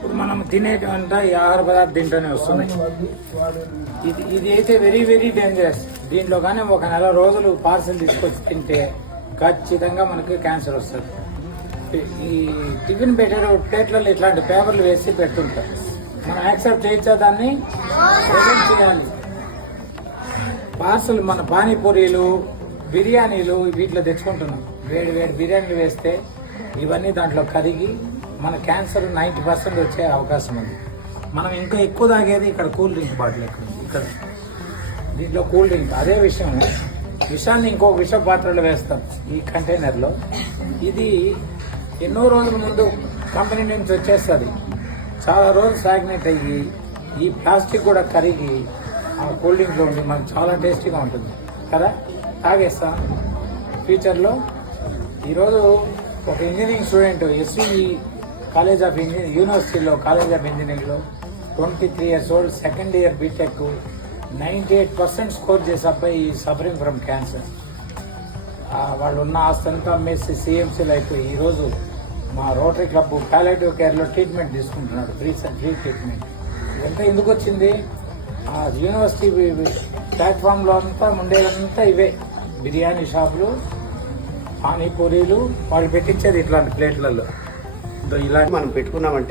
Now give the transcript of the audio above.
ఇప్పుడు మనం తినేటువంటి ఈ ఆహార పదార్థం దీంట్లోనే వస్తున్నాయి. ఇది అయితే వెరీ వెరీ డేంజరస్. దీంట్లో కానీ ఒక నెల రోజులు పార్సల్ తీసుకొచ్చి తింటే ఖచ్చితంగా మనకి క్యాన్సర్ వస్తుంది. ఈ టిఫిన్ పెట్టే ప్లేట్లలో ఇట్లాంటి పేపర్లు వేసి పెడుతుంటారు. మనం యాక్సెప్ట్ చేయొచ్చా? దాన్ని ప్రివెంట్ చేయాలి. పార్సల్ మన పానీపూరీలు, బిర్యానీలు వీటిలో తెచ్చుకుంటున్నాం. వేడి వేడి బిర్యానీలు వేస్తే ఇవన్నీ దాంట్లో కరిగి మన క్యాన్సర్ 90% వచ్చే అవకాశం ఉంది. మనం ఇంకా ఎక్కువ తాగేది ఇక్కడ కూల్ డ్రింక్ బాటిల్ ఇక్కడ దీంట్లో కూల్ డ్రింక్. అదే విషాన్ని ఇంకొక విష పాత్రలో వేస్తాం ఈ కంటైనర్లో. ఇది ఎన్నో రోజుల ముందు కంపెనీ నుంచి వచ్చేస్తుంది. చాలా రోజులు స్టాగ్నేట్ అయ్యి ఈ ప్లాస్టిక్ కూడా కరిగి ఆ కూల్ డ్రింక్లో ఉండి మనకు చాలా టేస్టీగా ఉంటుంది కదా, తాగేస్తాం ఫ్యూచర్లో. ఈరోజు ఒక engineering student SV college of engineering యూనివర్సిటీలో కాలేజ్ ఆఫ్ ఇంజనీరింగ్లో 23 years old, second year B Tech, 98% score చేసే అబ్బాయి సఫరింగ్ ఫ్రమ్ క్యాన్సర్. వాళ్ళు ఉన్న ఆస్తంతా అమ్మేసి సిఎంసీలు అయిపోయి ఈరోజు మా రోటరీ క్లబ్ పాలియేటివ్ కేర్లో ట్రీట్మెంట్ తీసుకుంటున్నాడు, ఫ్రీ ట్రీట్మెంట్. ఇదంతా ఎందుకు వచ్చింది? ఆ యూనివర్సిటీ ప్లాట్ఫామ్లో అంతా ఉండేదంతా ఇవే బిర్యానీ షాపులు, పానీపూరీలు, వాళ్ళు పెట్టించేది ఇట్లాంటి ప్లేట్లలో. ఇలా మనం పెట్టుకున్నామంటే